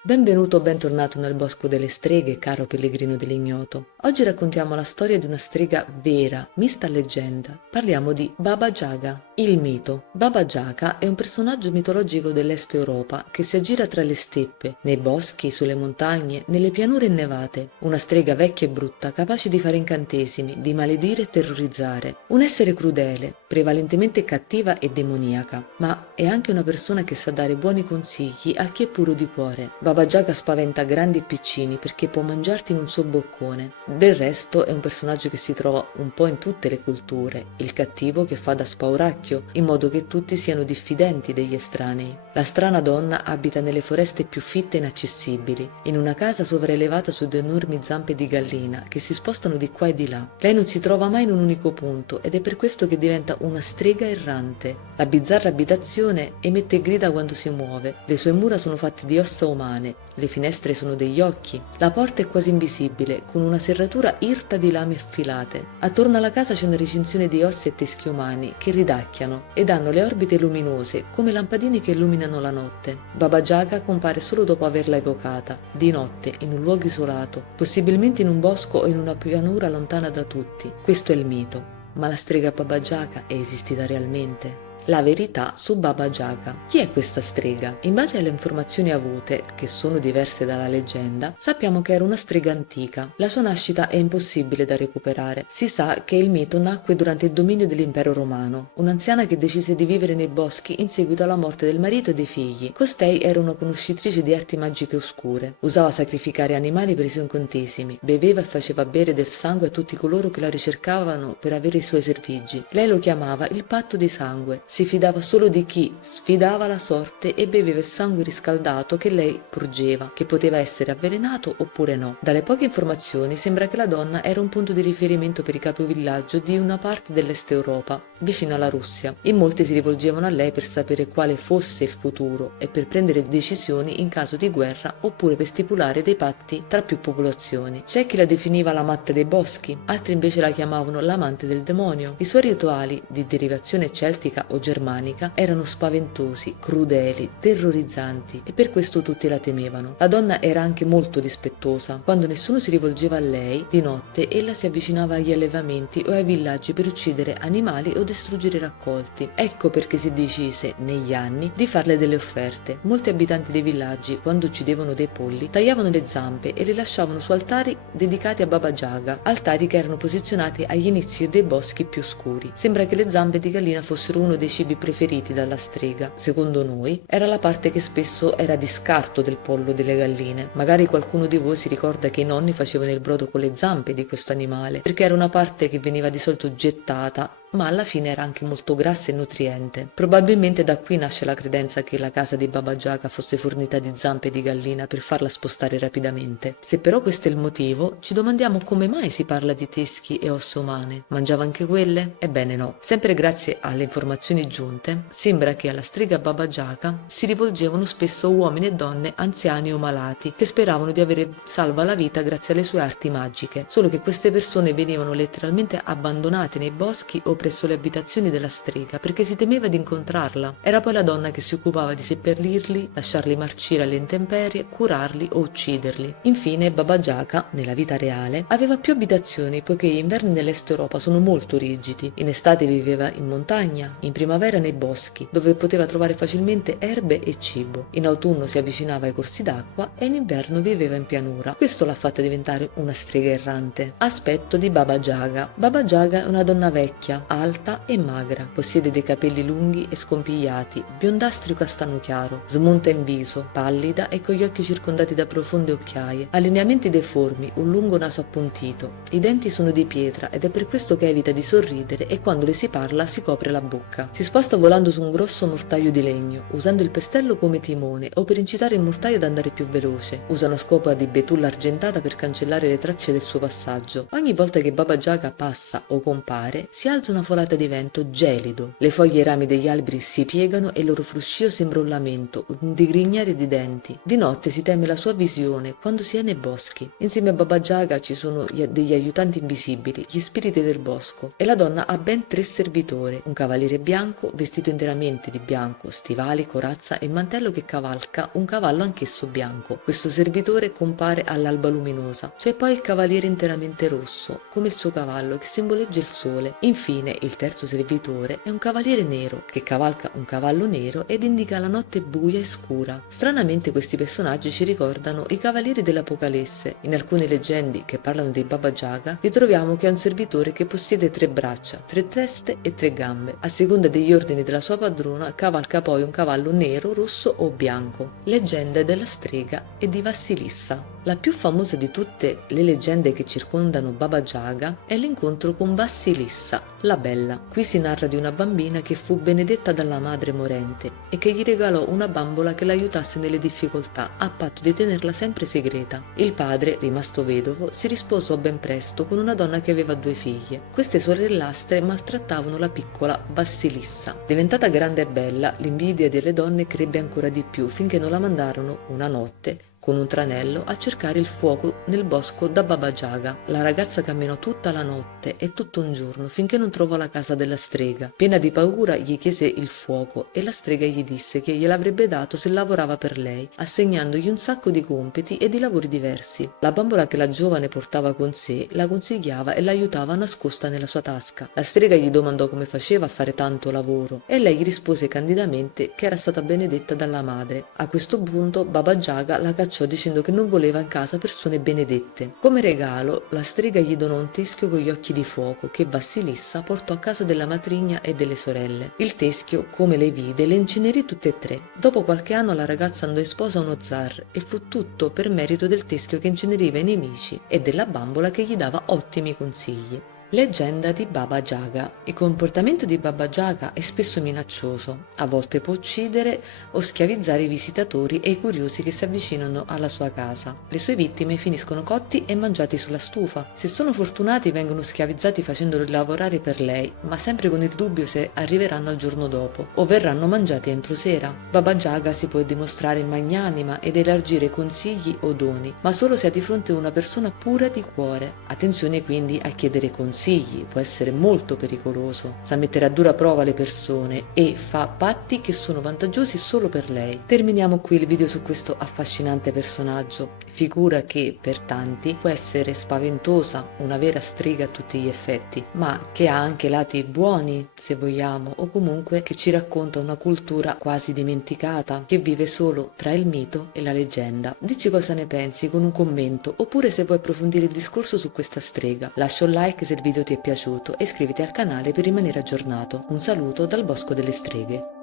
Benvenuto o bentornato nel Bosco delle Streghe, caro pellegrino dell'ignoto. Oggi raccontiamo la storia di una strega vera, mista a leggenda. Parliamo di Baba Yaga. Il mito. Baba Yaga è un personaggio mitologico dell'Est Europa che si aggira tra le steppe, nei boschi, sulle montagne, nelle pianure innevate. Una strega vecchia e brutta, capace di fare incantesimi, di maledire e terrorizzare. Un essere crudele, prevalentemente cattiva e demoniaca, ma è anche una persona che sa dare buoni consigli a chi è puro di cuore. Baba Yaga spaventa grandi e piccini perché può mangiarti in un suo boccone. Del resto è un personaggio che si trova un po' in tutte le culture, il cattivo che fa da spauracchio, in modo che tutti siano diffidenti degli estranei. La strana donna abita nelle foreste più fitte e inaccessibili, in una casa sovraelevata su due enormi zampe di gallina che si spostano di qua e di là. Lei non si trova mai in un unico punto ed è per questo che diventa una strega errante. La bizzarra abitazione emette grida quando si muove, le sue mura sono fatte di ossa umane, le finestre sono degli occhi, la porta è quasi invisibile, con una serratura irta di lame affilate. Attorno alla casa c'è una recinzione di ossi e teschi umani che ridacchiano ed hanno le orbite luminose come lampadine che illuminano la notte. Baba Yaga compare solo dopo averla evocata, di notte, in un luogo isolato, possibilmente in un bosco o in una pianura lontana da tutti. Questo è il mito. Ma la strega Baba Yaga è esistita realmente? La verità su Baba Yaga. Chi è questa strega? In base alle informazioni avute, che sono diverse dalla leggenda, sappiamo che era una strega antica. La sua nascita è impossibile da recuperare. Si sa che il mito nacque durante il dominio dell'impero romano, un'anziana che decise di vivere nei boschi in seguito alla morte del marito e dei figli. Costei era una conoscitrice di arti magiche oscure. Usava sacrificare animali per i suoi incantesimi, beveva e faceva bere del sangue a tutti coloro che la ricercavano per avere i suoi servigi. Lei lo chiamava il patto di sangue. Si fidava solo di chi sfidava la sorte e beveva il sangue riscaldato che lei porgeva, che poteva essere avvelenato oppure no. Dalle poche informazioni sembra che la donna era un punto di riferimento per i capovillaggio di una parte dell'Est Europa, vicino alla Russia. In molti si rivolgevano a lei per sapere quale fosse il futuro e per prendere decisioni in caso di guerra oppure per stipulare dei patti tra più popolazioni. C'è chi la definiva la matta dei boschi, altri invece la chiamavano l'amante del demonio. I suoi rituali, di derivazione celtica o germanica, erano spaventosi, crudeli, terrorizzanti e per questo tutti la temevano. La donna era anche molto dispettosa. Quando nessuno si rivolgeva a lei, di notte ella si avvicinava agli allevamenti o ai villaggi per uccidere animali o distruggere i raccolti. Ecco perché si decise, negli anni, di farle delle offerte. Molti abitanti dei villaggi, quando uccidevano dei polli, tagliavano le zampe e le lasciavano su altari dedicati a Baba Yaga, altari che erano posizionati agli inizi dei boschi più scuri. Sembra che le zampe di gallina fossero uno dei cibi preferiti dalla strega. Secondo noi era la parte che spesso era di scarto del pollo delle galline. Magari qualcuno di voi si ricorda che i nonni facevano il brodo con le zampe di questo animale, perché era una parte che veniva di solito gettata, ma alla fine era anche molto grassa e nutriente. Probabilmente da qui nasce la credenza che la casa di Baba Yaga fosse fornita di zampe di gallina per farla spostare rapidamente. Se però questo è il motivo, ci domandiamo come mai si parla di teschi e ossa umane. Mangiava anche quelle? Ebbene no. Sempre grazie alle informazioni giunte, sembra che alla strega Baba Yaga si rivolgevano spesso uomini e donne anziani o malati che speravano di avere salva la vita grazie alle sue arti magiche. Solo che queste persone venivano letteralmente abbandonate nei boschi o presso le abitazioni della strega perché si temeva di incontrarla. Era poi la donna che si occupava di seppellirli, lasciarli marcire alle intemperie, curarli o ucciderli. Infine Baba Yaga, nella vita reale, aveva più abitazioni poiché gli inverni nell'Est Europa sono molto rigidi. In estate viveva in montagna, in primavera nei boschi, dove poteva trovare facilmente erbe e cibo. In autunno si avvicinava ai corsi d'acqua e in inverno viveva in pianura. Questo l'ha fatta diventare una strega errante. Aspetto di Baba Yaga. Baba Yaga è una donna vecchia, alta e magra, possiede dei capelli lunghi e scompigliati, biondastri o castano chiaro, smunta in viso, pallida e con gli occhi circondati da profonde occhiaie, ha lineamenti deformi, un lungo naso appuntito, i denti sono di pietra ed è per questo che evita di sorridere e quando le si parla si copre la bocca. Si sposta volando su un grosso mortaio di legno, usando il pestello come timone o per incitare il mortaio ad andare più veloce. Usa una scopa di betulla argentata per cancellare le tracce del suo passaggio. Ogni volta che Baba Yaga passa o compare, si alza una una folata di vento gelido. Le foglie e i rami degli alberi si piegano e il loro fruscio sembra un lamento, un digrignare di denti. Di notte si teme la sua visione quando si è nei boschi. Insieme a Baba Yaga ci sono degli aiutanti invisibili, gli spiriti del bosco, e la donna ha ben 3 servitori: un cavaliere bianco vestito interamente di bianco, stivali, corazza e mantello, che cavalca un cavallo anch'esso bianco. Questo servitore compare all'alba luminosa. C'è poi il cavaliere interamente rosso, come il suo cavallo, che simboleggia il sole. Infine il terzo servitore è un cavaliere nero che cavalca un cavallo nero ed indica la notte buia e scura. Stranamente questi personaggi ci ricordano i cavalieri dell'Apocalisse. In alcune leggende che parlano di Baba Yaga ritroviamo che è un servitore che possiede 3 braccia, 3 teste e 3 gambe. A seconda degli ordini della sua padrona cavalca poi un cavallo nero, rosso o bianco. Leggenda della strega e di Vassilissa. La più famosa di tutte le leggende che circondano Baba Yaga è l'incontro con Vassilissa, la bella. Qui si narra di una bambina che fu benedetta dalla madre morente e che gli regalò una bambola che l'aiutasse nelle difficoltà, a patto di tenerla sempre segreta. Il padre, rimasto vedovo, si risposò ben presto con una donna che aveva 2 figlie. Queste sorellastre maltrattavano la piccola Vassilissa. Diventata grande e bella, l'invidia delle donne crebbe ancora di più, finché non la mandarono una notte con un tranello a cercare il fuoco nel bosco da Baba Yaga. La ragazza camminò tutta la notte e tutto un giorno finché non trovò la casa della strega. Piena di paura gli chiese il fuoco e la strega gli disse che gliel'avrebbe dato se lavorava per lei, assegnandogli un sacco di compiti e di lavori diversi. La bambola che la giovane portava con sé la consigliava e l'aiutava nascosta nella sua tasca. La strega gli domandò come faceva a fare tanto lavoro e lei gli rispose candidamente che era stata benedetta dalla madre. A questo punto Baba Yaga la cacciò dicendo che non voleva in casa persone benedette. Come regalo, la strega gli donò un teschio con gli occhi di fuoco che Vassilissa portò a casa della matrigna e delle sorelle. Il teschio, come le vide, le incenerì tutte e 3. Dopo qualche anno la ragazza andò in sposa a uno zar e fu tutto per merito del teschio che inceneriva i nemici e della bambola che gli dava ottimi consigli. Leggenda di Baba Yaga. Il comportamento di Baba Yaga è spesso minaccioso, a volte può uccidere o schiavizzare i visitatori e i curiosi che si avvicinano alla sua casa. Le sue vittime finiscono cotti e mangiati sulla stufa. Se sono fortunati vengono schiavizzati facendoli lavorare per lei, ma sempre con il dubbio se arriveranno al giorno dopo o verranno mangiati entro sera. Baba Yaga si può dimostrare magnanima ed elargire consigli o doni, ma solo se ha di fronte una persona pura di cuore. Attenzione quindi a chiedere consigli, può essere molto pericoloso, sa mettere a dura prova le persone e fa patti che sono vantaggiosi solo per lei. Terminiamo qui il video su questo affascinante personaggio, figura che per tanti può essere spaventosa, una vera strega a tutti gli effetti, ma che ha anche lati buoni, se vogliamo, o comunque che ci racconta una cultura quasi dimenticata, che vive solo tra il mito e la leggenda. Dici cosa ne pensi con un commento, oppure se vuoi approfondire il discorso su questa strega. Lascia un like se il video ti è piaciuto e iscriviti al canale per rimanere aggiornato. Un saluto dal Bosco delle Streghe.